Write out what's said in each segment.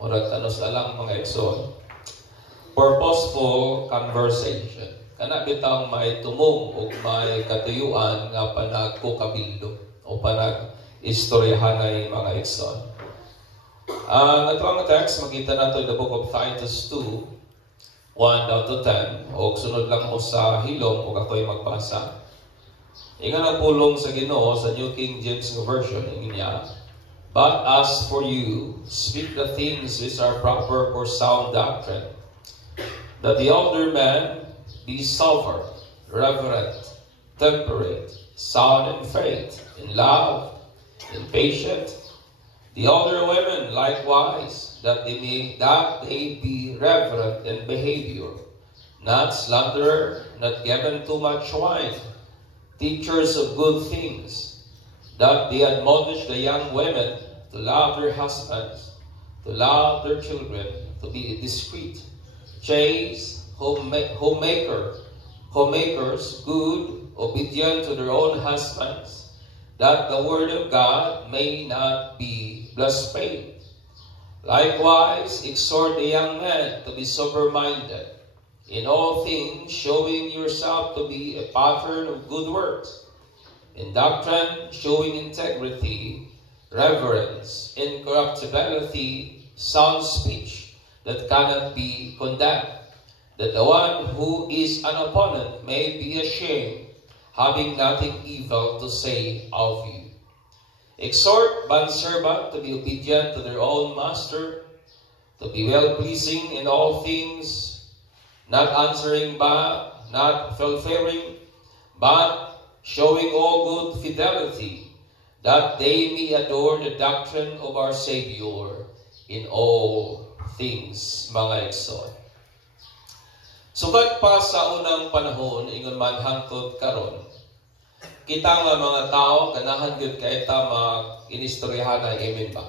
Murag ano sa lang mga igsoon. Purposeful conversation. Kana bitang may tumong o may katuyuan nga panagkukabildo o panag-istoryahanay mga igsoon. Ang atong text makita nato in the book of Titus 2, 1 down to 10. O sunod lang ko sa hilom kung ako'y magbasa. Ingan ang pulong sa Ginoo sa New King James Version, ingin niya, "But as for you, speak the things which are proper for sound doctrine, that the older man be sober, reverent, temperate, sound in faith, in love, in patience. The older women likewise, that they be reverent in behavior, not slanderer, not given too much wine, teachers of good things, that they admonish the young women to love their husbands, to love their children, to be discreet, chaste, homemakers, good, obedient to their own husbands, that the word of God may not be blasphemed. Likewise, exhort the young men to be sober-minded, in all things showing yourself to be a pattern of good works, in doctrine showing integrity, reverence, incorruptibility, sound speech that cannot be condemned, that the one who is an opponent may be ashamed, having nothing evil to say of you. Exhort bondservants to be obedient to their own master, to be well-pleasing in all things, not answering back, not fulfilling, but showing all good fidelity, that they may adore the doctrine of our Savior in all things." Mga igsoon. Sugad pa sa unang panahon, ingon man hangtod karon, kita nga mga tao, ganahan gyud kay ta mag-inistoryahan na, amen ba?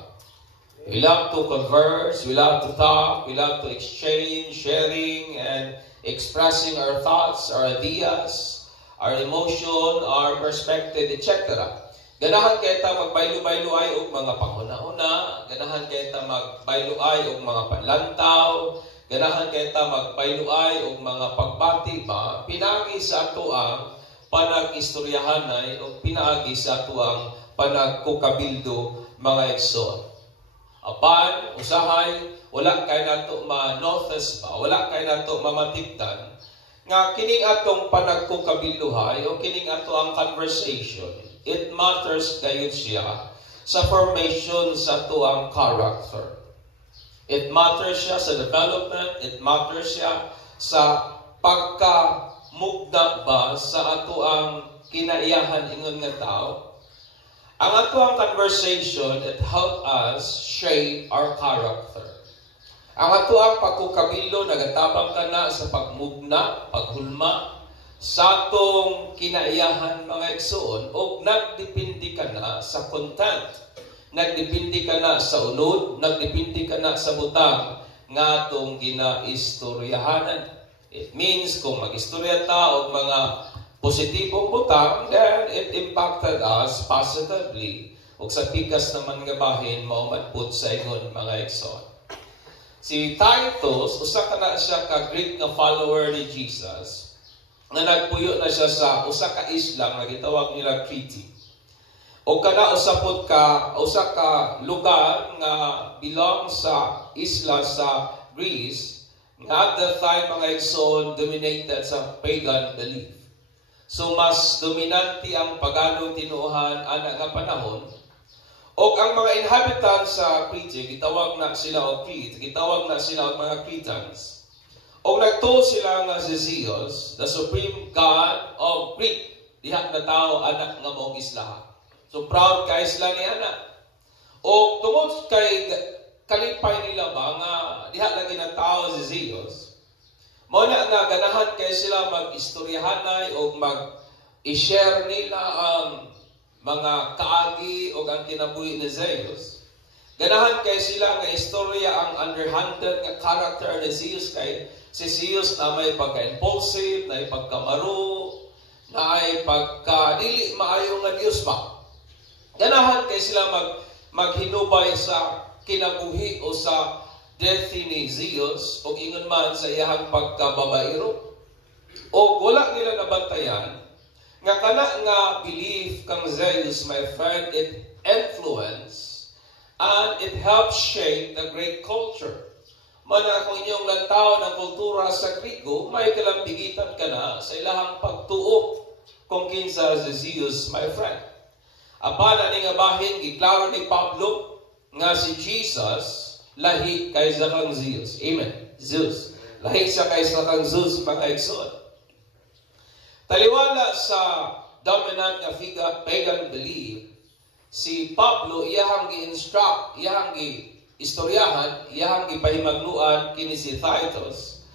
We love to converse, we love to talk, we love to exchange, sharing, and expressing our thoughts, our ideas, our emotion, our perspective, etc. Ganahan kay ta magbaylo-baylo ay og mga panghuna-huna, ganahan kay ta magbaylo ay og mga panlantaw, ganahan kay ta magbaylo ay og mga pagbati ba, pinaagi sa ato ang panag-istoryahanay o pinaagi sa ato ang panagkukabildo mga igsoon. Apan, usahay, wala kay nato ma-notice ba, wala kay nato mamatikdan, nga kining atong panagkukabilduhay o kining ato ang conversation, it matters kayo siya sa formation sa ato ang character. It matters siya sa development, it matters siya sa pagkamugda ba sa ato ang kinaiyahan ingon nga tao. Ang ato ang conversation, it help us shape our character. Ang ato ang pagkukabildo, nagatabang ka na sa pagmugna, paghulma, sa atong kinaiyahan mga igsoon, o nagdepende ka na sa content, nagdepende ka na sa unod, nagdepende ka na sa butang nga atong ginaistoryahanan. It means, kung mag-istorya ta o mga positibong butang, then it impacted us positively. O sa pikas naman nga bahin, maumadput sa ingon mga igsoon. Si Titus, usa ka na siya ka great nga follower ni Jesus, nga nagpuyo na siya sa usa ka isla nga gitawag nila Crete. O kana usa ka lugar nga belong sa isla sa Greece, nga at that time mga igsoon dominated sa pagan belief. So mas dominante ang paganong tinuohan ana nga panahon. O ang mga inhabitants sa Crete, gitawag na sila og Crete, gitawag na sila og mga Cretans. O nagtuo sila nga si Zeus, the supreme god of Crete, diha na tao anak nga maong isla. So proud ka isla ni anak. O tungod kay kalipay nila ba nga diha lagi na tao si Zeus, mao na nga ganahan kay sila mag-istoryahanay o mag-i-share nila ang mga kaagi o ang kinabuhi ni Zeus. Ganahan kay sila nga istorya ang underhanded nga character ni Zeus, kay si Zeus na may pagka-impulsive, na may pagkamaro, na ay pagka-dili maayo nga Diyos pa. Ganahan kay sila maghinubay sa kinabuhi o sa death ni Zeus o ingon man sa iyahang pagkababairo. O wala nila nabantayan nga kana nga belief kang Zeus, my friend, it influence and it helps shape the great culture. Mana kung inyong lantaw ng kultura sa Grigo, may kalambigitan ka na sa ilahang pagtuo kung kinsa si Zeus, my friend. Apan ani nga bahin giklaro ni Pablo nga si Jesus lahi kaysa kang Zeus. Amen. Zeus. Lahi siya kaysa kang Zeus, mga igsoon. Taliwala sa dominant nga pagan belief, si Pablo iyahang gi-instruct, iyahang gi-istoryahan, iyahang gipahimagnuan kini si Titus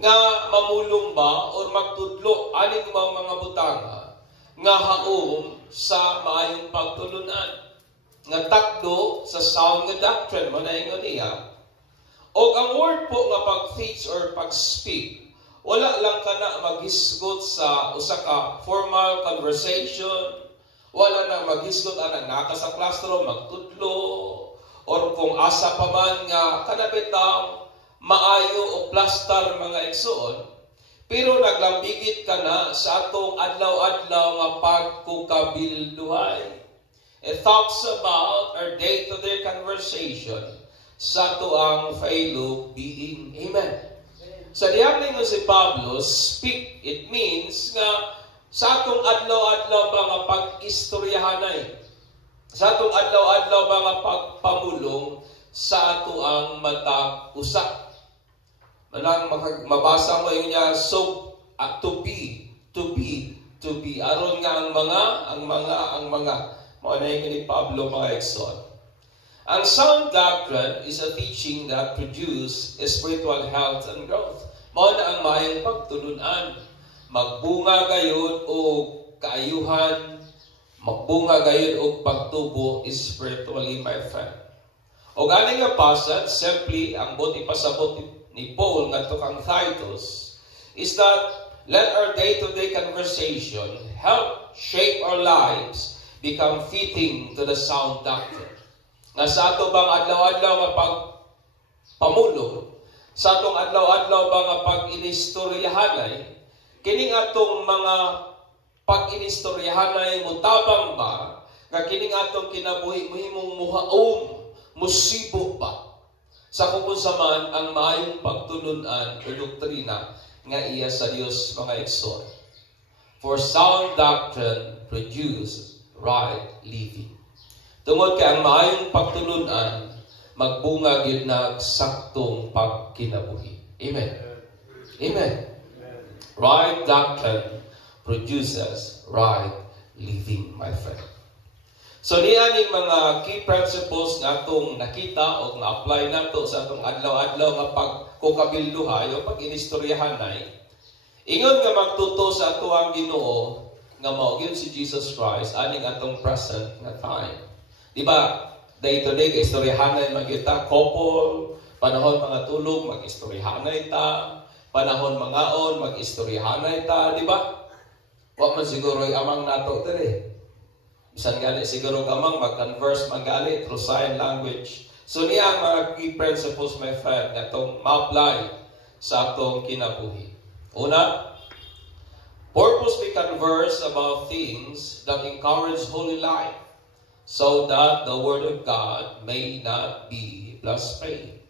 nga mamulong ba o magtudlo aning mga butanga nga haom sa maayong pagtulunan, nga takdo sa sound nga doctrine, manaingon niya. O ang word po nga pag-teach or pag-speak, wala lang ka na maghisgot sa usa ka formal conversation, wala na maghisgot anang naka sa classroom, magtudlo, or kung asa pa man nga kanabitang maayo o plastar mga igsoon, pero naglambigit ka na sa atong adlaw-adlaw nga pagkukabilduhay. It talks about our day-to-day conversation sa tuang fellow being. Amen. Sa diabling mo si Pablo, speak, it means nga sa atong adlaw-adlaw ba nga pag-istoryahanay, sa atong adlaw-adlaw ba nga pagpamulong sa ato ang matag-usa. Manang mabasa mo yun niya, so to be. Aron nga ang mga mga ni Pablo, mga igsoon. Ang sound doctrine is a teaching that produces spiritual health and growth. Mao na ang maayong pagtulunan. Magbunga gayud o kaayuhan, magbunga gayud o pagtubo spiritually, my friend. O gani nga pasad, simply ang buti pasabot ni Paul ngadto kang Titus is that let our day-to-day conversation help shape our lives become fitting to the sound doctrine. Nga sa ato bang adlaw-adlaw nga pagpamulong, sa atong adlaw-adlaw ba nga pag-inistoryahanay, kining atong mga pag-inistoryahanay mutabang ba nga kining atong kinabuhi muhimong muhaom, musibo pa sa kung man ang maayong pagtulunan o doktrina nga iya sa Dios, mga igsoon. For sound doctrine produces right living. Tungod kay ang maayong pagtulunan, magbunga gyud na saktong pagkinabuhi. Amen. Amen. Right doctrine produces right living, my friend. So niya ning mga key principles nga atong nakita o nga apply nato sa atong adlaw-adlaw nga pagkukabilduhay o pag-inistoryahanay. Ingon nga magtuto sa ato ang Ginoo nga mao gyud si Jesus Christ aning atong present nga time. Di ba? Day to day kay istoryahanay magita couple, panahon mga tulog mag-istoryahanay ta, panahon mangaon mag-istoryahanay ta, di ba? Wa man siguro amang nato diri. Bisan gali siguro kamang mag-converse magali through sign language. So niya ang mga key principles, my friend, na itong ma-apply sa atong kinabuhi. Una, purposely converse about things that encourage holy life so that the Word of God may not be blasphemed.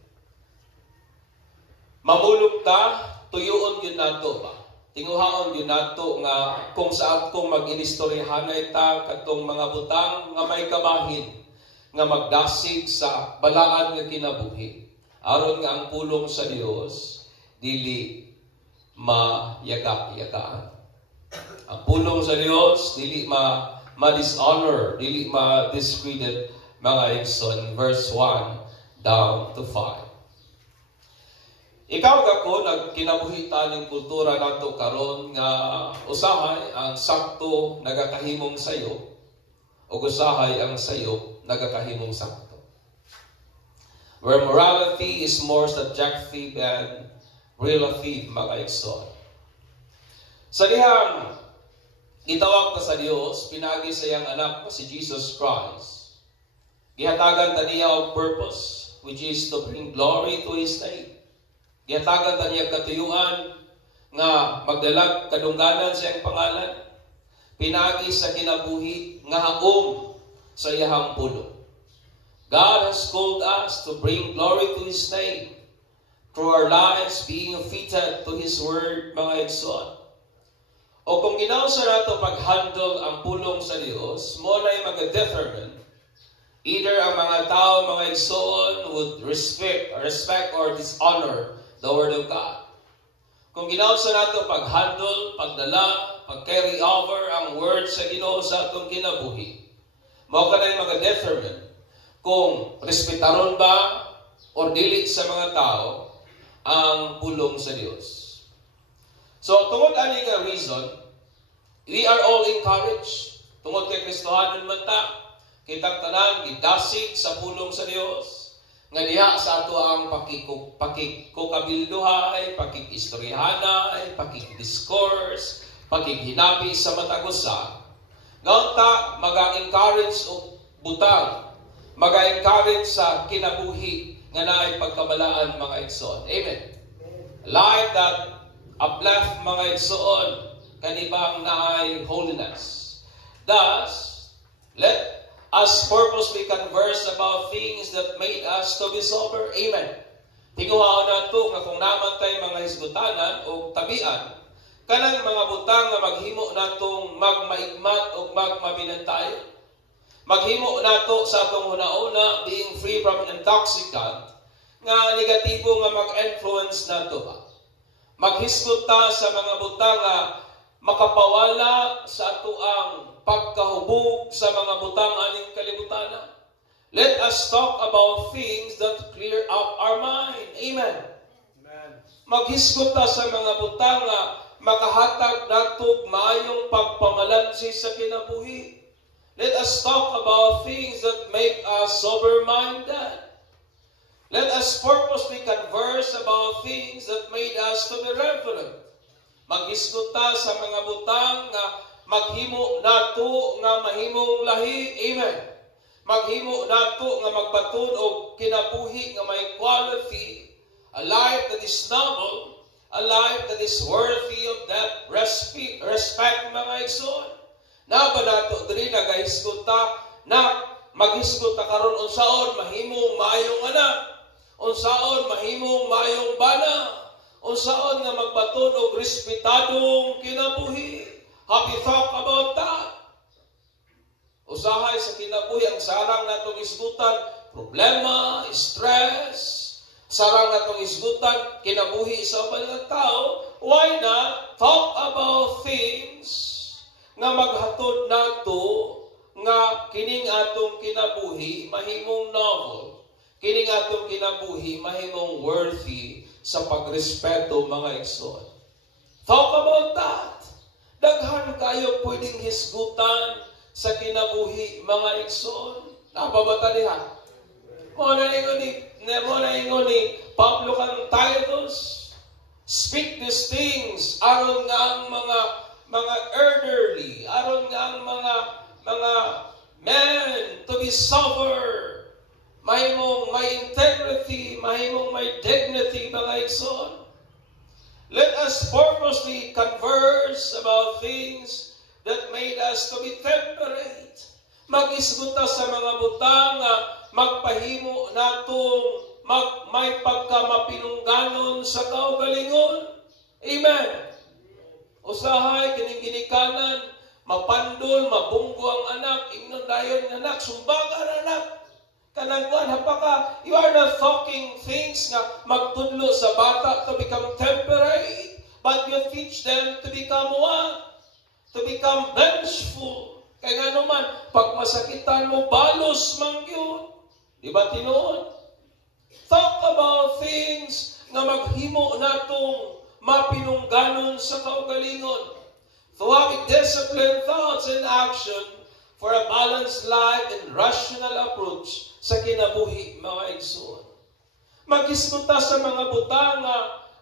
Mamulog ta, tuyuon yun nato ba? Tinguhaon yun nato nga kung saan kung mag-inistoryahanay ta katong mga butang nga may kabahin nga magdasig sa balaan nga kinabuhi. Aron nga ang pulong sa Dios dili mayaga-yagaan. Ang pulong sa Dios dili ma-dishonor, dili ma-discredit, mga igsoon. Verse 1 down to 5. Ikaw kako nagkinabuhi taning kultura nato karon nga usahay ang sakto nagakahimong sayo o usahay ang sayo nagakahimong sakto. Where morality is more subjective and relative, mga igsoon. Sa dihang itawag ta sa Dios, pinagi sa iyang anak si Jesus Christ. Gihatagan ta niya og purpose. which is to bring glory to His name. Giyatagan ta niya katuyuan nga magdalag kadungganan sa iyang pangalan, pinagi sa kinabuhi nga haom sa iyahang pulong. God has called us to bring glory to His name through our lives being fitted to His Word, mga igsoon. O kung ginausa nato pag-handle ang pulong sa Dios, mo na'y mag-determine either ang mga tao, mga igsoon, would respect or dishonor the Word of God. Kung ginausa nato pag-handle, pagdala, pag-carry over ang Word sa Ginoo sa atong kinabuhi, mo ka na'y mag-determine kung respetaron ba o dili sa mga tao ang pulong sa Dios. So, tungod ani nga reason, we are all encouraged. Tungod kay Kristohanon man ta, kitang tanan gidasig sa pulong sa Dios. Nga diha sa ato ang pakikukabilduhay, pakikistoryahanay, pakikidiscourse, pakikhinapi sa matag usa. Ngaon ta maga-encourage og butang, maga-encourage sa kinabuhi nga naay pagkabalaan, mga igsoon. Amen. Life that uplift, mga igsoon, kanibang naay holiness. Thus, let us purposely converse about things that made us to be sober. Amen. Tinguhaon nato nga kung naman tayo mga hisgutanan o tabian, kanang mga butang nga maghimo natong magmaigmat o magmabinantayon. Maghimo nato sa atong una-una being free from intoxicant nga negatibo nga mag-influence nato ba. Maghisgot ta sa mga butang nga makapawala sa ato ang pagkahubog sa mga butang aning kalibutan. Let us talk about things that clear up our mind. Amen. Amen. Maghisgot ta sa mga butang nga makahatag nato maayong pagpamalansi sa kinabuhi. Let us talk about things that make us sober-minded. Let us purposely converse about things that made us to be reverent. Maghisgot ta sa mga butang nga maghimo nato nga mahimong lahi. Amen. Maghimo nato nga magbaton og kinabuhi nga may quality, a life that is noble, a life that is worthy of that respect, mga igsoon. Na ba nato diri nagahisgot ta na maghisgot ta karon unsaon mahimong maayong anak, unsaon mahimong maayong bana, unsaon nga magbaton og respetadong kinabuhi. Happy talk about that. Usahay sa kinabuhi ang sarang natong isgutan, problema, stress, sarang natong isgutan kinabuhi sa uban nga tao. Why not talk about things nga maghatod nato nga kining atong kinabuhi mahimong novel, kining atong kinabuhi mahimong worthy sa pagrespeto, mga igsoon. Talk about that. Daghan kayo pwedeng hisgutan sa kinabuhi, mga igsoon. Napabata diha. Mo na ingon ni Pablo kan Titus, speak these things aron nga ang mga elderly, aron nga ang mga men to be sober, mahimong may integrity, mahimong may dignity, mga igsoon. Let us purposely converse about things that made us to be temperate. Mag-isguta sa mga butang nga magpahimo natong may pagkamapinungganon sa kaugalingon. Amen. Usahay, kining ginikanan, mapandol, mabunggo ang anak, ingnon dayon ng anak, sumbagan ang anak. Kanagwan, hapaka, you are not talking things nga magtudlo sa bata to become temperate, but you teach them to become what? To become vengeful. Kaya nga naman, pag masakitan mo, balos man yun. Di ba tinuod? Talk about things nga maghimo natong mapinungganon sa kaugalingon. To have disciplined thoughts and action for a balanced life and rational approach sa kinabuhi, mga igsoon. Maghisguta sa mga butang nga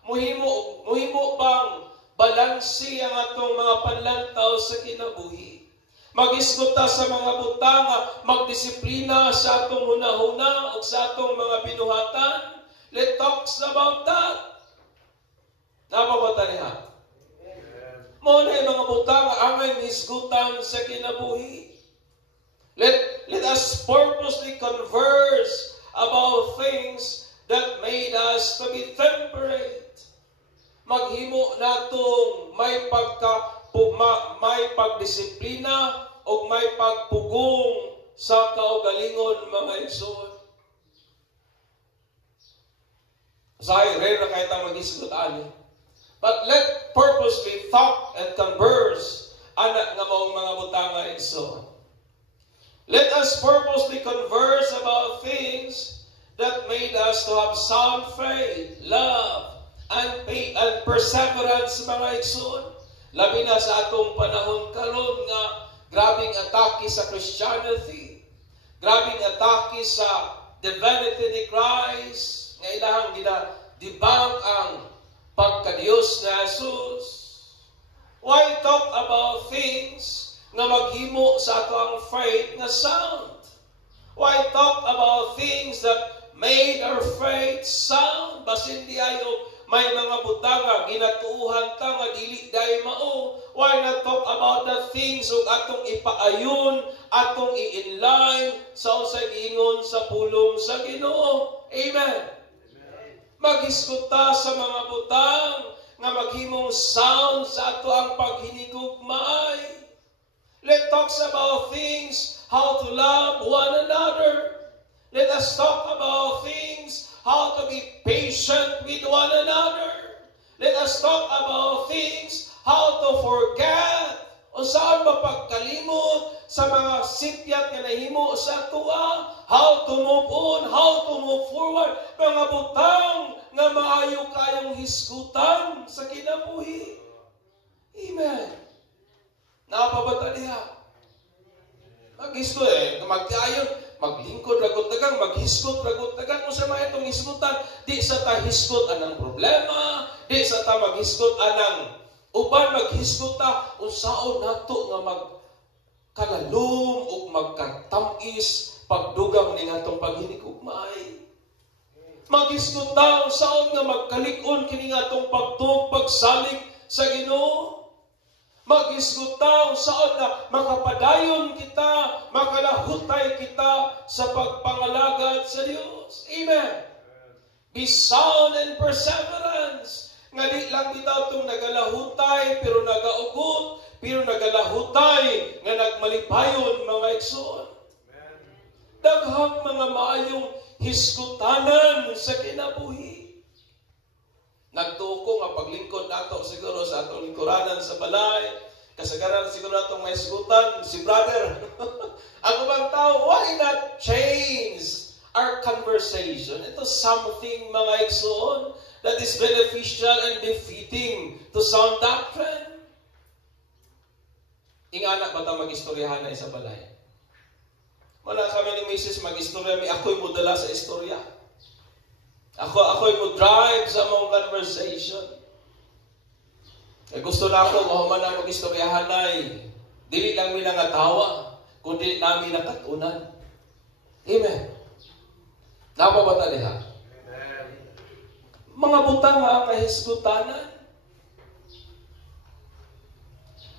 muhimo bang balansi ang atong mga panlantaw sa kinabuhi. Mag-isgot ta sa mga butang, magdisiplina sa atong hunahuna o sa atong mga binuhatan. Let's talk about that. Napabata niya. Muna yung mga butang aming isgutan sa kinabuhi. Let us purposely converse about things that made us to be temperate. Maghimo natong may pagdisiplina o may pagpugong sa kaugalingon mga igsoon. Say, rare na kahit ang mag-isgot ani. But let purposely talk and converse anak nga maong mga butang nga igsoon. Let us purposely converse about things that made us to have sound faith, love, and perseverance mga igsoon. Labi na sa atong panahon karon nga grabing atake sa Christianity, grabing atake sa divinity ni Christ, nga ilahang gina-debunk ang pagka-Diyos na Jesus. Why talk about things nga maghimo sa ato ang faith nga sound? Why talk about things that made our faith sound? Basin di ayo may mga butang nga ginatuuhan ta nga dili day mao. Why not talk about the things ug atong ipaayon, atong i-inline sa unsay giingon sa pulong sa Ginoo? Amen. Mag-iskuta sa mga butang nga maghimong sound sa ato ang paghinigugmaay. Let's talk about things, how to love one another. Let us talk about things, how to be patient with one another. Let us talk about things, how to forget, o saan mapagkalimot sa mga sityat nga nahimo sa tuwa, how to move on, how to move forward, mga butang nga maayo kayong hisgutan sa kinabuhi. Amen. Napabata niya. Mag-hisgot magkayon, maglingkod ragot tagang, mag-hisgot ragot tagang, kung sa mga itong hisgutan, di sa ta hisgot anang problema, di sa ta mag-hisgot anang uban maghisgot ta, unsaon nato nga magkalalom o magkatamis pagdugang ning atong paghinigugmay. Maghisgot ta, unsaon nga magkalig-on kini atong pagtuog pagsalig sa Ginoo. Mag-isgot ta, unsaon nga makapadayon kita, makalahutay kita sa pagpangalagad sa Dios. Amen. Be sound and perseverance. Nga di lang bitaw itong nagalahutay, pero nagaugot, pero nagalahutay, nga nagmalipayon mga igsoon. Daghang mga maayong hiskutanan sa kinabuhi. Nagtuko nga paglingkod nato siguro sa atong lingkuranan sa balay, kasagaran siguro natong may hisgutan, si brother. Ang ubang tao, why not change our conversation into something mga igsoon that is beneficial and befitting to sound doctrine? Ingana ba ta mag-istoryahan na sa balay? Wala kami ni Mrs. mag-istorya, ako'y mudala sa istorya. Ako'y mo-drive sa mong conversation. Gusto na ako, mahuman na mag-istoryahan ay dili lang nila nga tawa, kundi namin nakatunan. Amen. Napabata niya. Mga butang nga kahisgutanan.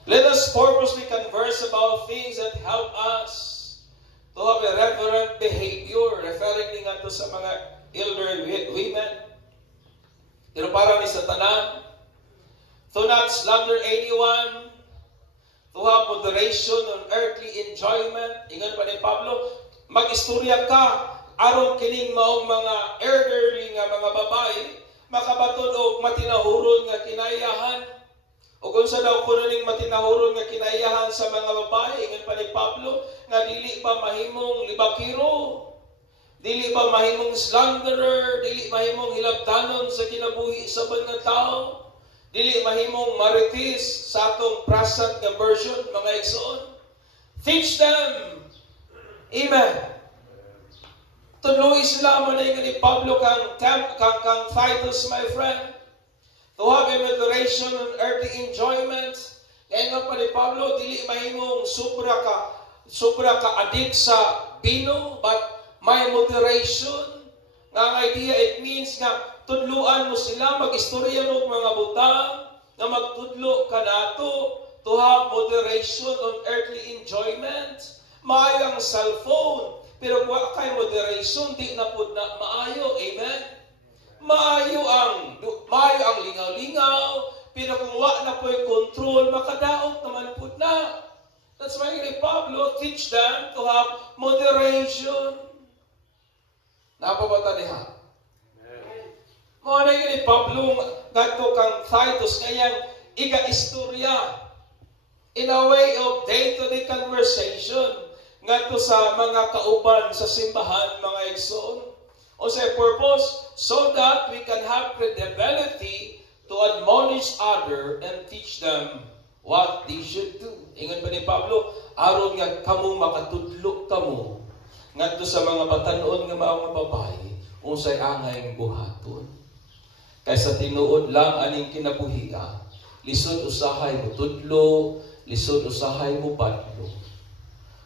Let us purposely converse about things that help us to have a reverent behavior, referring nga to sa mga elder women. Pero para ni Satanan, to not slander anyone, to have moderation on earthly enjoyment. Ingon pa ni Pablo, mag-istorya ka, aron kining maong mga elderly nga mga babae, makabaton o matinahuron nga kinayahan. O kung sa daw kuno ning matinahuron nga kinayahan sa mga babae, ingon pa ni Pablo, nga dili pa mahimong libakiro, dili pa mahimong slanderer, dili mahimong hilabtanon sa kinabuhi sa mga tao, dili mahimong maritis sa atong present nga version, mga igsoon. Teach them. Amen. Tuloy sila mo na ni Pablo kang Titus, my friend, to have a moderation on earthly enjoyment, Kaya nga pa ni Pablo, dili mahimong sobra ka addict sa bino, but may moderation. Nga idea, it means nga tudluan mo sila, mag-istorya mo mga butang, na magtudlo ka nato to have moderation on earthly enjoyment. Maayo ang cellphone, pero kung kay moderation, di na po na maayo. Amen? Maayo ang lingaw-lingaw, pero kung wa na po yung control, makadaot naman po na. That's why ni Pablo teach them to have moderation. Napabata niya. Mga ni Pablo, gato kang Titus, ngayang iga-istorya in a way of day-to-day conversation ngadto sa mga kauban sa simbahan, mga igsoon. O sa purpose, so that we can have credibility to admonish other and teach them what they should do. Ingon pa ni Pablo, aron nga kamo makatudlo kamo ngadto sa mga batanon nga mga babae, unsay angay buhaton. Kaysa tinuod lang aning kinabuhian, lisod usahay mo tudlo, lisod usahay mo badlo.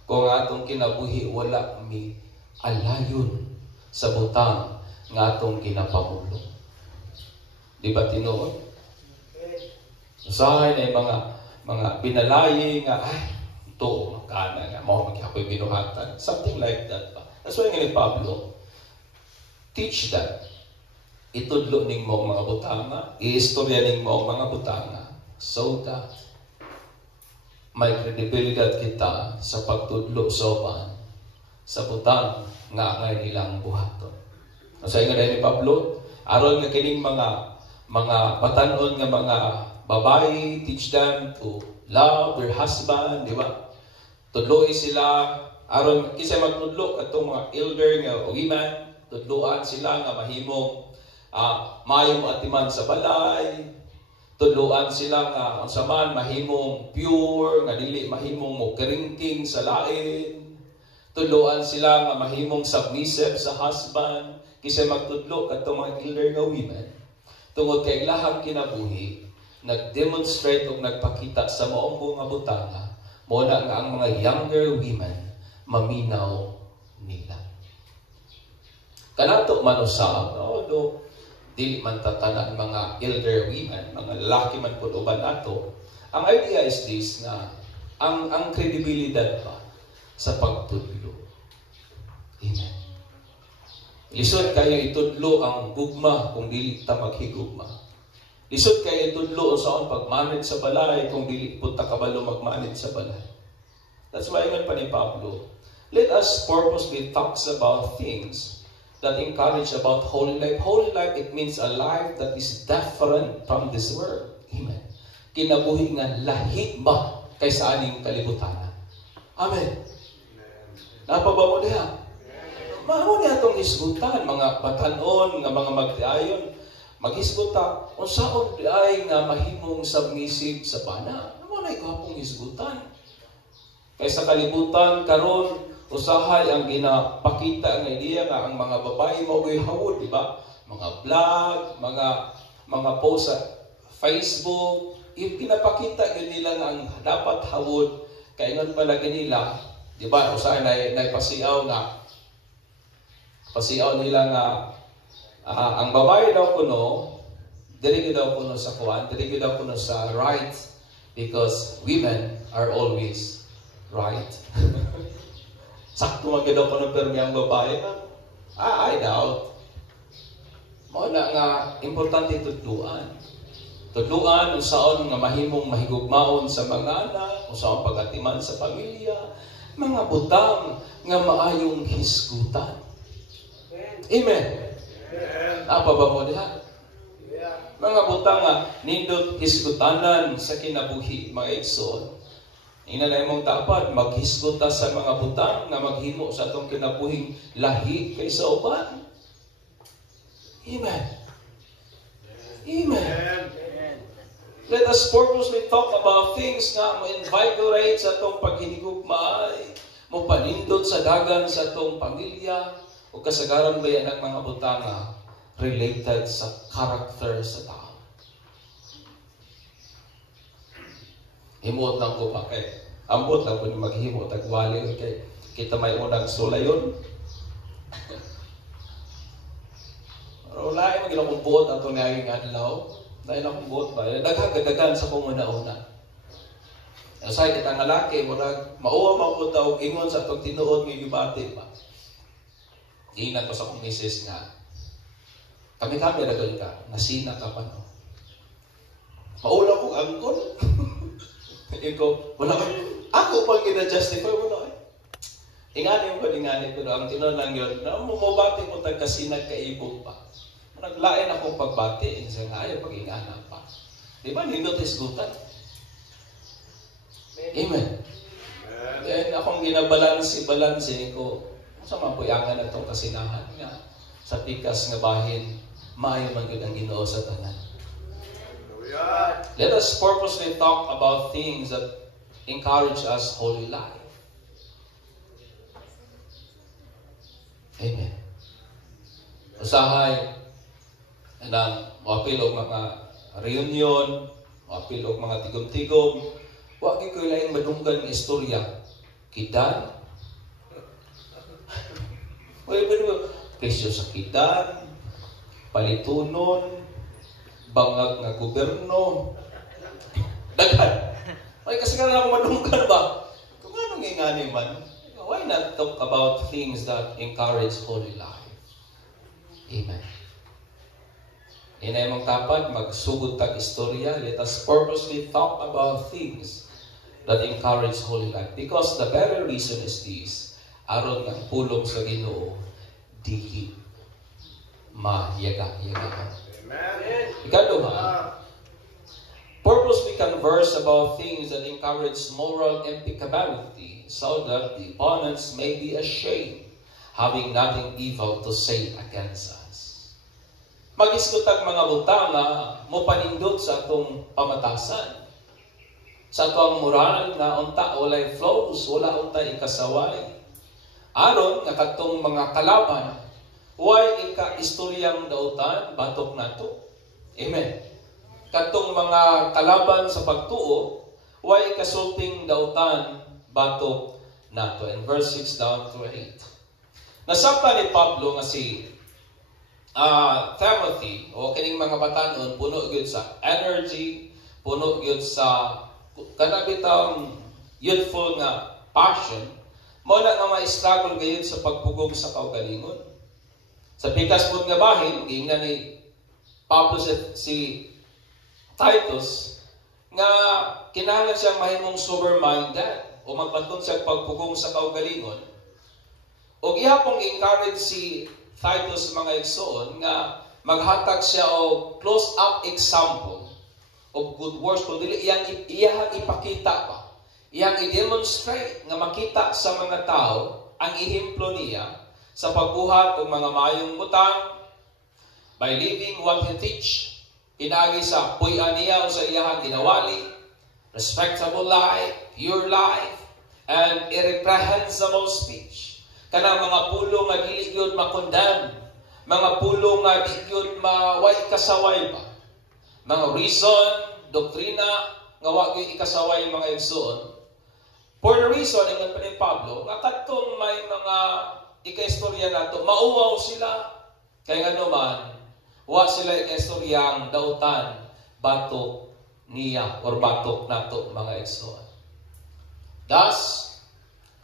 Kung atong kinabuhi wala mi alayon sa butang nga atong kinapamulo. Di ba tinuod? Usahay na yung mga binalayi nga, ay, ito, makana nga, mo magkakoy binuhatan. Something like that pa. That's why nga ni Pablo, teach that. Itudlo ning mo mga butanga, iistorya ning mo mga butanga, so that may kredibilidad kita sa pagtudlo soban sa butang nga ngay nilang buhaton. Sa nga ni Pablo, aron nga kining mga batanon nga mga babae, teach them to love their husband, di ba? Tudloy sila, aron kisay magtudlo atong mga elder nga women, tudloan sila nga mahimong mayong atiman sa balay, tudloan sila nga unsa man mahimong pure, nga dili mahimong mo keringking sa lain, tudloan sila nga mahimong submissive sa husband, kisay magtudlo atong mga elder nga women. Tungod kay lahang kinabuhi, nag-demonstrate o nagpakita sa maong nga butanga, muna nga ang mga younger women, maminaw nila. Kanato man usab, although dili man tatanan mga elder women, mga lalaki man po uban nato, ang idea is this nga, ang kredibilidad pa sa pagtudlo. Amen. Lisod kayo itudlo ang gugma kung dili ta maghigugma. Lisod kayo itudlo sa pagmanid sa balay kung dili punta kabalo magmanid sa balay. That's why ingon pa ni Pablo, let us purposely talk about things that encourage about holy life. Holy life, it means a life that is different from this world. Amen. Kinabuhi nga lahi ba kaysa aning kalibutan. Amen. Napaba mo diha? Mao niya itong hisgutan, mga batanon, nga mga magdiayon. Maghisguta, unsaon ay nga mahimong submissive sa bana. Ano na ikapong hisgutan? Kaysa kalibutan, karon usahay ang ginapakita ng idea nga ang mga babae mauwi hawod, di ba? Mga vlog, mga post sa Facebook, yung pinapakita nila nga ang dapat hawod, kaingon pala nila, di ba? Usahay na pasiaw nga, pasiaw nila nga, ang babae daw kuno, dili daw kuno sa kuwan, dili daw kuno sa right, because women are always right. Sakto man daw kuno permi ang babae. I doubt. Mo na nga importante tudluan. Tudluan unsaon nga mahimong mahigugmaon sa mga anak, unsaon pagatiman sa pamilya, mga butang nga maayong hisgutan. Amen. Apa ba mo diha? Mga butang nga nindot hisgutanan sa kinabuhi, mga igsoon. Inanay mong dapat maghisguta sa mga butang na maghimo sa atong kinabuhing lahi kaysa uban. Amen. Amen. Let us purposely talk about things nga mo-invigorate sa atong paghinigugmaay, mo panindot sa dagan sa atong pamilya, o kasagaran ba yan ang mga butanga related sa character sa tao. Himot lang ko pa kay ambot lang po ni maghimo tagwali kay kita may unang sulayon. Pero lain magila kong buot ato ni aging adlaw. Dahil akong buot ba? Daghang sa kong una-una. Asay kita nga laki, mauwa mapunta og ingon sa atong tinuod ng gibati ba. Ingat ko sa kong misis nga. Kami dagan ka, nasina ka pa no. Maula kong angkon. Iko, wala ko. Ako pang gina-justify mo na eh. Ingani ko ang tinuod lang yun. Na mumubati mo tagkasinag kaibog pa. Naglain akong pagbati, isa nga ayaw pag-ingana pa. Di ba, nindot isgutan? Amen. Then akong ginabalansi ko, sa mga puyangan na itong kasinahan nga, sa pikas nga bahin, maayo man yun ang Ginoo sa tanan. Let us purposely talk about things that encourage us holy life. Amen. Usahay, na mapil og mga reunion, mapil og mga tigom-tigom, wa gyud ko laing madunggan nga istorya. Kidan. Pero presyo sa kidan, palitunon, bangag nga gobyerno. Daghan. Ay kasi kana ako madunggan ba? Kung ano ngingani man, why not talk about things that encourage holy life? Amen. Inay mong tapat, magsugod tag istorya. Let us purposely talk about things that encourage holy life. Because the very reason is this, aron ng pulong sa Ginoo, dili mayaga-yaga. Amen. Ikaduha, purposely converse about things that encourage moral impeccability, so that the opponents may be ashamed, having nothing evil to say against us. Mag-isgutag mga butang nga mopanindot sa atong pamatasan. Sa atong moral nga unta walay flows, wala untay ikasaway. Aron nga katong mga kalaban, way ika-istoryang dautan batok nato. Amen. Katong mga kalaban sa pagtuo, way ikasulting dautan batok nato. In verse 6 down to 8. Nasabta ni Pablo nga si Timothy, o kining mga batanon, puno gyud sa energy, puno gyud sa kanabitang youthful nga passion, mo na nga ma-struggle gayud sa pagpugong sa kaugalingon. Sa pikas pud nga bahin, giingnan ni Pablo si Titus, nga kinahanglan siya mahimong sober-minded, o magpatun siya pagpugong sa kaugalingon. O gihapong encourage si Titus mga igsoon nga maghatag siya og close-up example of good works, kung dili iyang ipakita pa, iyang i-demonstrate nga makita sa mga tao ang ihemplo niya sa pagbuhat og mga mayong butang by living what he teach. Pinagi sa puy-an niya o sa iyang ginawali, respectable life, pure life, and irreprehensible speech. Kanang mga pulong nga dili gyud makondam, mga pulong nga dili gyud maway kasaway ba. Mga reason, doktrina nga wa gyud ikasaway mga igsoon. For the reason ingon pa ni Pablo, nga kadtong may mga ikaistorya nato, mauwaw sila kay ngano man wa sila ikaistoryang dautan batok niya or batok nato mga igsoon. Thus,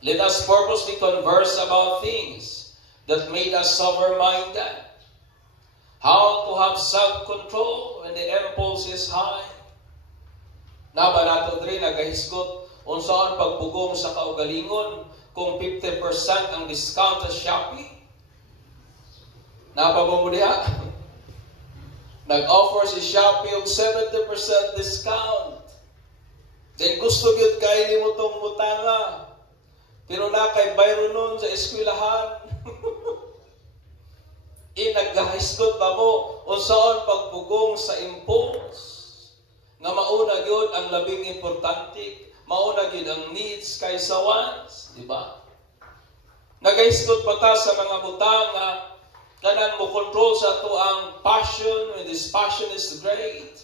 let us purposely converse about things that made us sober-minded. How to have self-control when the impulse is high. Naba nato diri nagahisgot unsaon pagpugong sa kaugalingon kung 50% ang discount sa Shopee. Naba mo diha? Nag-offer si Shopee og 70% discount. Then gusto gyud kay nimo tong butanga. Pero na kay bayro nun sa eskwelahan. Naggahisgot ba mo unsaon pagpugong sa impulse. Nga mauna gyud ang labing importante, mauna gyud ang needs kaysa wants, di ba? Nagahisgot pa ta sa mga butang nga kanang mo control sa to ang passion when this passion is great.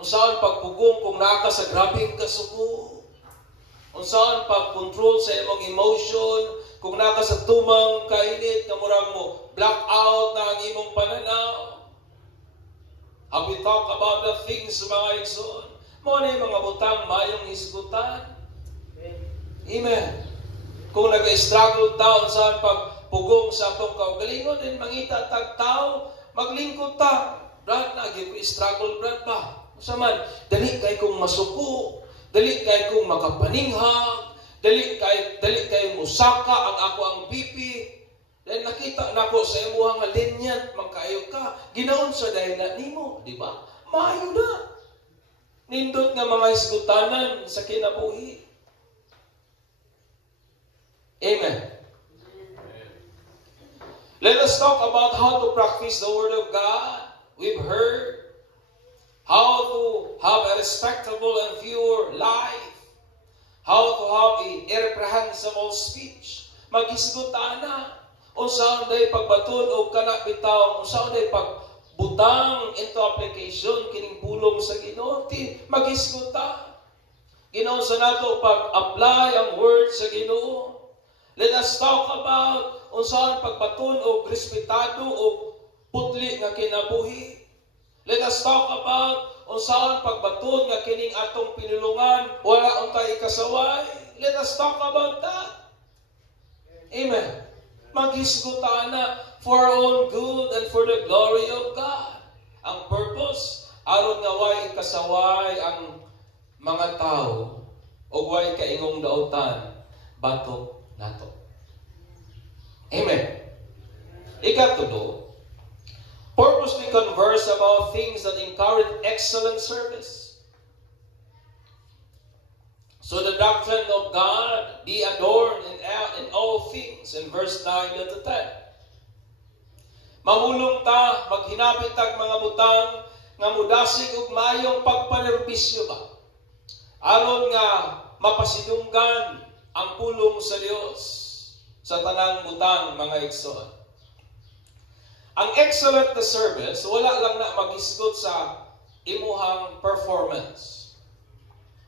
Unsaon pagpugong kung naka sa grabing kasuko. Unsaon pagkontrol sa imong emotion kung naka sa tumang kainit nga murag mo black out na ang imong pananaw. Have we talk about the things mga igsoon? Mo na yung mga butang mayong hisgutan. Amen. Kung nag-struggle taon sa pagpugong sa atong kaugalingon, din mangita tagtaw, maglingkod ta. Brad, nag-struggle, brad ba? Saman, dali kay kong masuko, dali kay kong makapaninghag, dali kay musaka ang ako ang BP. Dahil nakita na ko sa imuhang linyat, magkayo ka, ginaon sa dahilan nimo, di ba? Maayo na. Nindot nga mga isgutanan sa kinabuhi. Amen. Let us talk about how to practice the Word of God. We've heard how to have a respectable and pure life, how to have a irreprehensible speech. Magisgutan na. Unsaon day pagbaton o kana bitaw, unsaon day pagbutang into application kining pulong sa Ginoo, magisguta. Ginoo sa nato pag-apply ang word sa Ginoo. Let us talk about unsaon pagbaton og respetado o putli nga kinabuhi. Let us talk about unsaon pagbaton nga kining atong pinulungan wala untay ikasaway. Let us talk about that. Amen. Maghisgutan na for our own good and for the glory of God. Ang purpose, aron nga way kasaway ang mga tao o way kaingong dautan batok nato. Amen. Ikatulo, purposely converse about things that encourage excellent service. So the doctrine of God be adorned in all things. In verse 9 to 10. Mamulong ta, maghinapit tag mga butang, nga mudasig ug mayong pagpanerbisyo ba. Aron nga mapasidunggan ang pulong sa Dios sa tanang butang mga igsoon. Ang excellent na service, wala lang na maghisgot sa imuhang performance.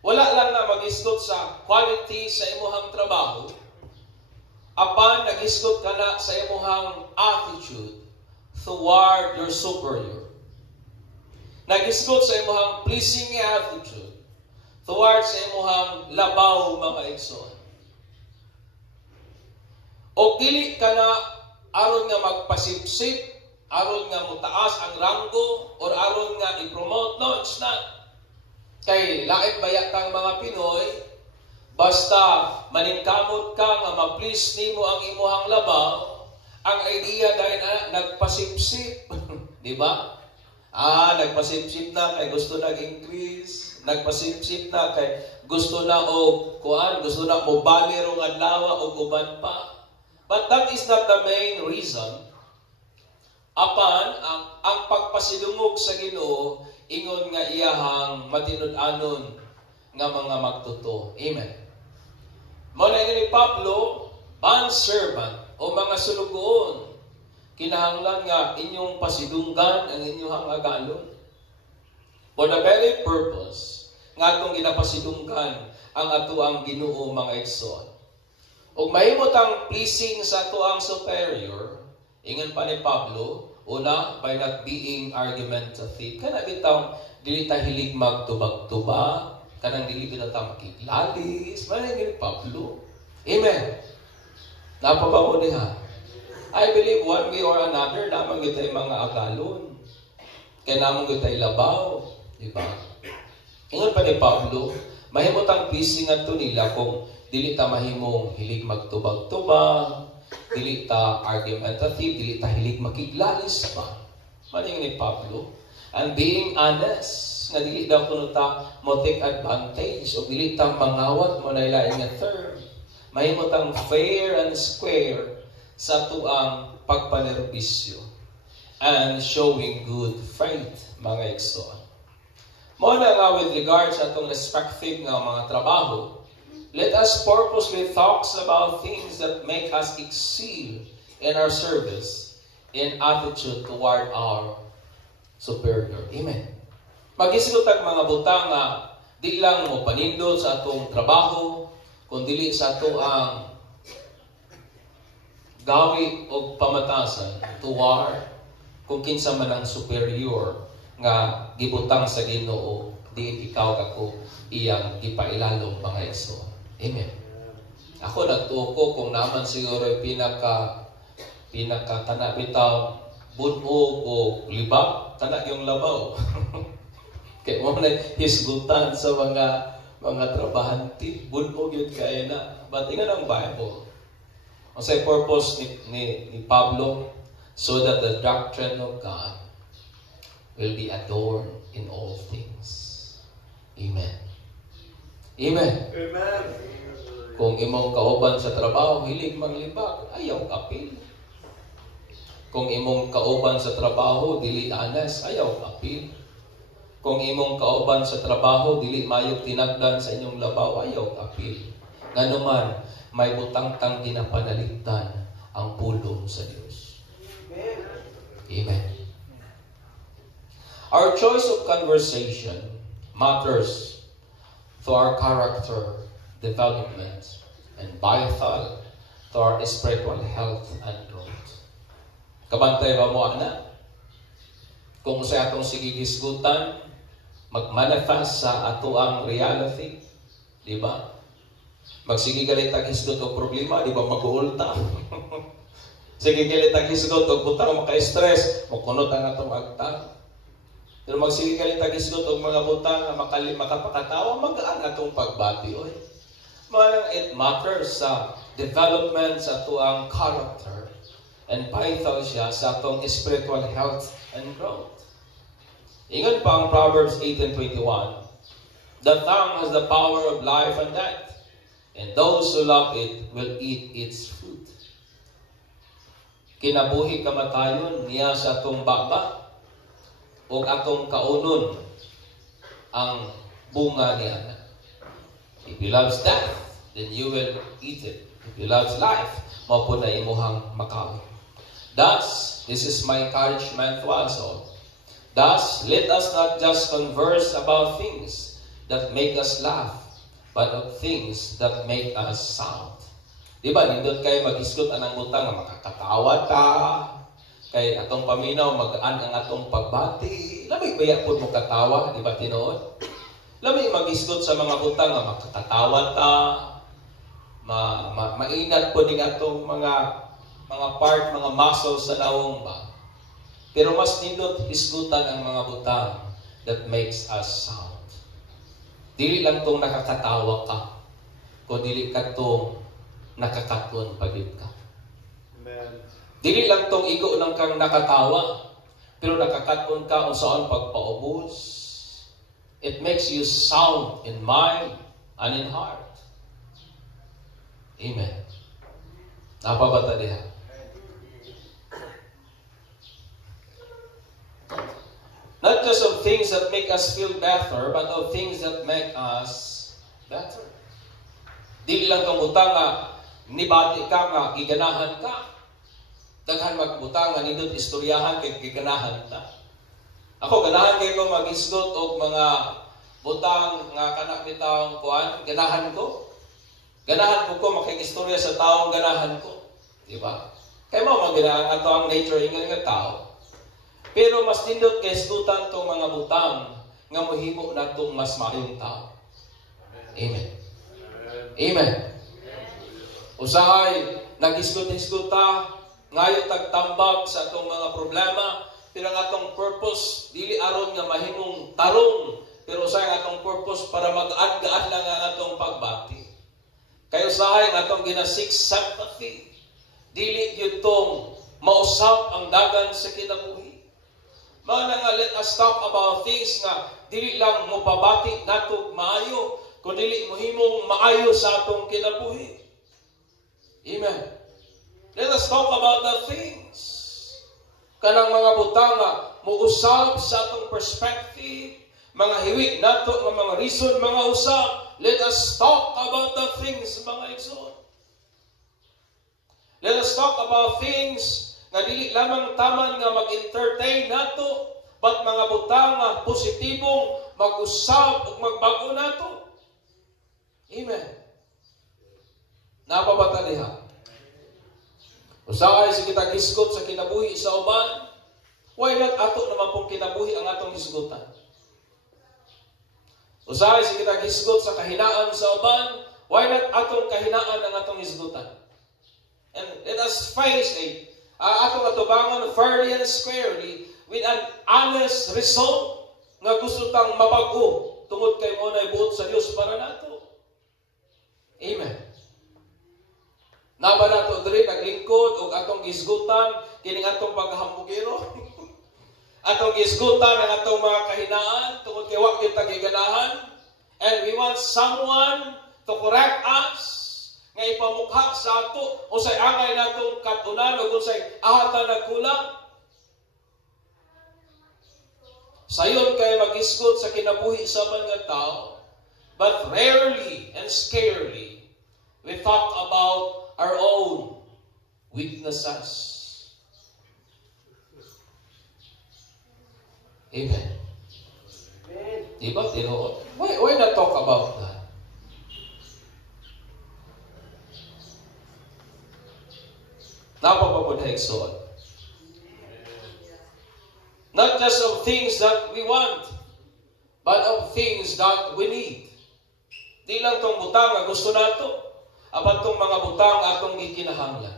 Wala lang na mag-isgot sa quality sa imuhang trabaho, apan nag-isgot ka na sa imuhang attitude toward your superior. Nag-isgot sa imuhang pleasing attitude toward sa imuhang labaw mga igsoon. O dili ka na aron nga magpasipsip, aron nga mutaas ang ranggo, or aron nga i-promote. No, it's not. Kay lain bayat kang mga Pinoy, basta maningkamot ka nga ma-please nimo ang imuhang labaw, ang idea dahil nagpasipsip. Di ba? Nagpasipsip na kay gusto nag-increase, nagpasipsip na kay gusto na gusto na mo balirong adlaw o uban pa. But that is not the main reason. Apan ang pagpasidungog sa Ginoo ingon nga iyahang matinud-anon nga mga magtuto. Amen. Muna ni Pablo, bondservant o mga sulugoon, kinahanglan nga inyong pasidunggan ang inyong agalon. For the very purpose nga itong ginapasidunggan ang atuang Ginoo mga igsoon. Ug mahimot ang pleasing sa atuang superior, ingon pa ni Pablo, una, by not being argumentative. Kana bitaw, dili ta hilig magtubag-tubag, kanang dili ta makiglalis, manay ni Pablo. Amen. Napabao diha. I believe one way or another, namang gitay mga agalon. Kaya namang gitay labaw. Diba? Ingon pa ni Pablo, mahimot ang pleasing ato nila kung dili ta mahimong hilig magtubag-tubag, dili ta argumentative, dili ta hilig makiglalis pa. Maning ni Pablo. And being honest, nga dili daw kuno ta mo take advantage o dili ta mangawat mo na ilain nga term. Mahimot ang fair and square sa tuang pagpanerbisyo and showing good faith, mga igsoon. Mo na nga with regards sa itong respective nga mga trabaho, let us purposely talks about things that make us excel in our service in attitude toward our superior. Amen. Magisgot ang mga butang nga di lang mo panindot sa atong trabaho, kundi sa ato ang gawi o pamatasan to war kung kinsa man ang superior nga gibutang sa Ginoo, di ikaw ako iyang gipailalom mga igsoon. Amen. Ako nagtuo ko kung naman siguro pinaka tana bitaw bunog o libak, tana yung labaw. Kaya mo na hisgutan sa mga trabahante, bunog yun kaya na. But ingan ang Bible. Ang say purpose ni Pablo, so that the doctrine of God will be adorned in all things. Amen. Amen. Amen. Kung imong kauban sa trabaho, hilig manglibak, ayaw kapil. Kung imong kauban sa trabaho, dili anas, ayaw kapil. Kung imong kauban sa trabaho, dili mayog tinagdan sa inyong labaw, ayaw kapil. Nganuman, may butang-tang ginapanaligtan ang pulong sa Diyos. Amen. Our choice of conversation matters to our character development and vital to our spiritual health and growth. Kabantay ba mo, anak? Kung sa atong sigigisgutan, mag-manifest sa ato ang reality, di ba? Magsige galit ang hisgot o problema, di ba mag-uulta? Sige galit ang hisgot o butang maka-stress, makunot ang atong agtang. Pero magsige galit ang hisgot o mga butang na makapakatawa, magaan atong pagbati. Oy. It matters sa development sa ato ang character and vital siya sa atong spiritual health and growth. Ingat pa ang Proverbs 8:21. The tongue has the power of life and death, and those who love it will eat its fruit. Kinabuhi kamatayon niya sa atong baba o atong kaunon ang bunga niya. If he loves death, then you will eat it. If he loves life, mao po na imuhang makaon. Thus, this is my encouragement to us all. Thus, let us not just converse about things that make us laugh, but of things that make us sound. Di ba, nindot kayo mag-isgot anang butang na makakatawa ta, kay atong paminaw, magaan ang atong pagbati. Lamay baya po mo katawa, di ba tinood? Lamay mag-isgot sa mga butang na makakatawa ta, maingat po din atong mga part, mga muscles sa nawong ba. Pero mas nindot isgutan ang mga butang that makes us sound. Dili lang tong nakakatawa ka, kundi ka tong nakakaton pagid ka. Amen. Dili lang tong igo lang kang nakatawa, pero nakakaton ka kung saan pagpaubos. It makes you sound in mind and in heart. Amen. Napabata diha. Not just of things that make us feel better, but of things that make us better. Dili lang kang butang nga nibati ka nga giganahan ka. Daghan magbutang nga nindot istoryahan kay giganahan ta. Ako ganahan kay ko mag-isgot og mga butang nga kana bitaw kuan, ganahan ko. Ganahan ko makikistorya sa taong ganahan ko, di ba? Kay mo maganahan ato ang nature ingon nga tao. Pero mas nindot kay isgutan tong mga butang nga mohimo natong mas maayong tao. Amen. Amen. Usahay nag-isgot-isgota ngayo tagtambag sa atong mga problema, pero ang atong purpose dili aron nga mahimong tarong, pero usahay ang atong purpose para mag-aan-gaan lang ang atong pagbati. Kay usahay ang atong ginasik sympathy, dili gyud tong mausap ang dagan sa kinabuhi. Mga nga, let us talk about things nga dili lang mo pabati nato maayo, kundi dili mohimong maayo sa atong kinabuhi. Amen. Let us talk about the things. Kanang mga butang nga muusab sa atong perspective, mga hiwi nato nga mga reason, mga usab. Let us talk about the things, mga igsoon. Let us talk about things nga dili lamang taman nga mag-entertain nato, but mga butang nga positibong mag-usab ug magbago nato. Amen. Napabata diha. Usahay si kita gisgot sa kinabuhi sa uban, why not ato naman pong kinabuhi ang atong hisgutan? Usahay si kita gisgot sa kahinaan sa uban, why not atong kahinaan ang atong hisgutan? And let us face it. Atong atubangan fairly and squarely with an honest result nga gusto tang mabago tungod kay mo na ibuot sa Dios para nato. Amen. Naba nato diri naglingkod og atong gisgutan kining atong paghambugiro. Atong gisgutan ang atong mga kahinaan tungod kay wa gyud ta giganahan, and we want someone to correct us nga ipamukha sa ato unsay angay natong katunan ug unsay ahata nagkulang. Sayon kay magisgot sa kinabuhi sa mga tao, but rarely and scarcely we talk about our own weaknesses. Amen. Diba? Why not talk about that? Napapapudhaigsoon. Not just of things that we want, but of things that we need. Di lang tong butang nga gusto nato, apan tong mga butang atong gikinahanglan.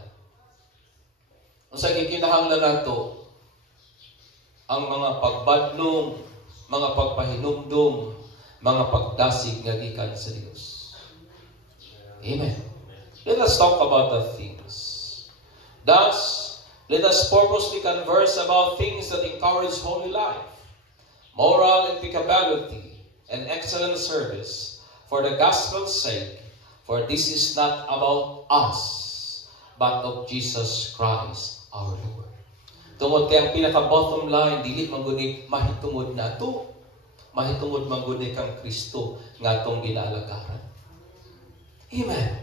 Unsa gikinahanglan nato? Ang mga pagbadlong, mga pagpahinumdum, mga pagdasig nga gikan sa Dios. Amen. Let us talk about the things. Thus, let us purposely converse about things that encourage holy life, moral impeccability, and excellent service for the gospel's sake, for this is not about us, but of Jesus Christ our Lord. Tungod kay ang pinaka-bottom line, dili mangguni mahitungod nato, mahitungod mangguni kang Kristo nga atong ginaalagaran. Amen.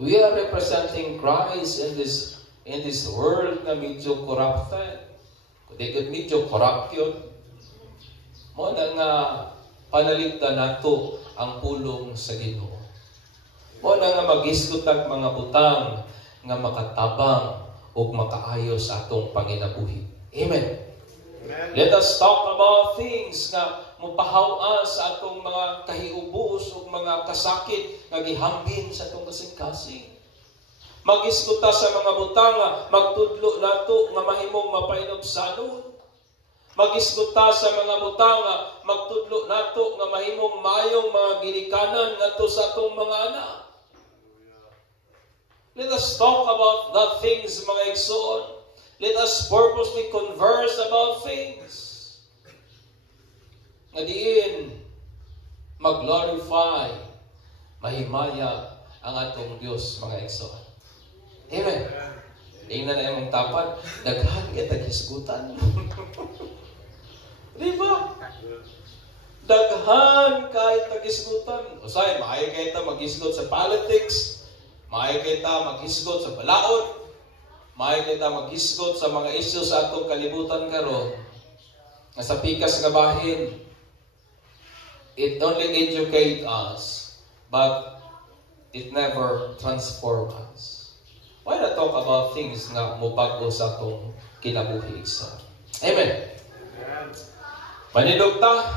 We are representing Christ in this world na medyo corrupted. Kundi medyo corrupt yun. Mo na nga panaligdan nato ang pulong sa Ginoo. Mo na nga magisgot ang mga butang nga makatabang o makaayo sa atong panginabuhi. Amen. Amen. Let us talk about things nga mupahaw sa atong mga kahiubos o mga kasakit nga gihambin sa atong kasing-kasing. Magiskuta sa mga butang nga magtudlo nato nga mahimong mapainom salud. Magiskuta sa mga butang nga magtudlo nato nga mahimong mayong mga ginikanan ngadto sa atong mga anak. Let us talk about that things, mga igsoon. Let us purposely converse about things nga diin mag-glorify, mahimaya ang atong Diyos, mga igsoon. Amen. Ingnan na imong tapat, daghan kita gisgutan. Di ba? Daghan kahit nagisgutan. Usay, maayo kayo ta magisgot sa politics, maayo kayo ta magisgot sa balaod, maayo kayo ta magisgot sa mga issues sa atong kalibutan karon. Nga sa pikas nga bahin, it only educate us, but it never transform us. Why not talk about things nga mubago sa atong kinabuhi isa? Amen. Manidog ta.